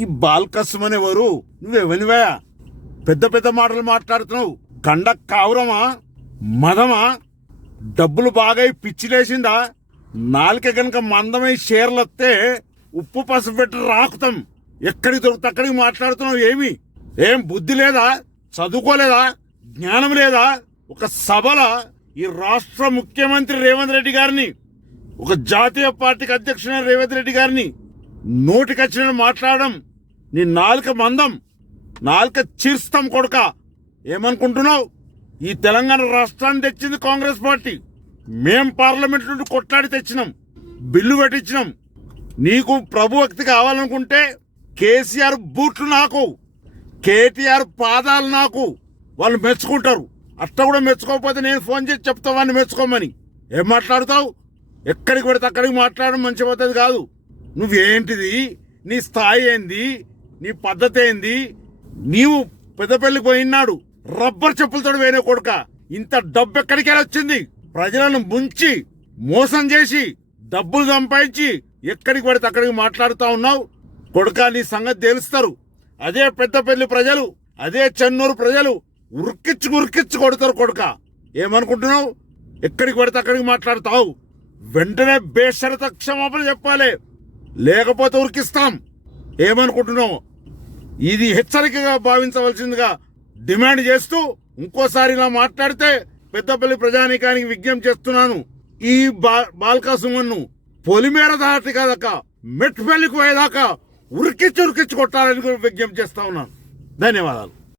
ఈ బాల్కస్మ అనేవారు నువ్వెవనివా పెద్ద పెద్ద మాటలు మాట్లాడుతున్నావు కండ కావురమా మదమా డబ్బులు బాగా పిచ్చిలేసిందా నాలుక కనుక మందమై వస్తే ఉప్పు పసుపు పెట్టి రాకుతాం ఎక్కడికి దొరికితే అక్కడికి మాట్లాడుతున్నావు ఏమి ఏం బుద్ధి లేదా చదువుకోలేదా జ్ఞానం లేదా ఒక సభల ఈ రాష్ట్ర ముఖ్యమంత్రి రేవంత్ రెడ్డి గారిని ఒక జాతీయ పార్టీకి అధ్యక్షుడైన రేవంత్ రెడ్డి గారిని నోటికొచ్చిన మాట్లాడడం నీ నాలుక మందం నాలుక చీర్స్తాం కొడక ఏమనుకుంటున్నావు ఈ తెలంగాణ రాష్ట్రాన్ని తెచ్చింది కాంగ్రెస్ పార్టీ మేం పార్లమెంట్ నుండి కొట్లాడి తెచ్చినాం బిల్లు పెట్టించినాం నీకు వ్యక్తి కావాలనుకుంటే కేసీఆర్ బూట్లు నాకు కేటీఆర్ పాదాలు నాకు వాళ్ళు మెచ్చుకుంటారు అట్లా కూడా మెచ్చుకోకపోతే నేను ఫోన్ చేసి చెప్తా వాడిని మెచ్చుకోమని ఏం మాట్లాడతావు ఎక్కడికి పెడితే అక్కడికి మాట్లాడడం మంచి పద్ధతి కాదు నువ్వేంటిది నీ స్థాయి ఏంది నీ పద్ధతి ఏంది నీవు పెద్దపల్లికి పోయినాడు రబ్బర్ చెప్పులతో వేనే కొడుక ఇంత డబ్బు ఎక్కడికైనా వచ్చింది ప్రజలను ముంచి మోసం చేసి డబ్బులు సంపాదించి ఎక్కడికి పడితే అక్కడికి మాట్లాడుతూ ఉన్నావు కొడుక నీ సంగతి తెలుస్తారు అదే పెళ్లి ప్రజలు అదే చెన్నూరు ప్రజలు ఉరికిచ్చు ఉరికిచ్చు కొడతారు కొడుక ఏమనుకుంటున్నావు ఎక్కడికి పడితే అక్కడికి మాట్లాడతావు వెంటనే బేషరత క్షమాపణ చెప్పాలి లేకపోతే ఉరికిస్తాం ఏమనుకుంటున్నావు ఇది హెచ్చరికగా భావించవలసిందిగా డిమాండ్ చేస్తూ ఇంకోసారి ఇలా మాట్లాడితే పెద్దపల్లి ప్రజానీకానికి విజ్ఞప్తి చేస్తున్నాను ఈ బాల్కా సుమన్ను పొలిమేర దాటి కాదక మెట్పల్లికి పోయేదాకా ఉరికిచ్చి ఉరికిచ్చి కొట్టాలని విజ్ఞప్తి చేస్తా ఉన్నాను ధన్యవాదాలు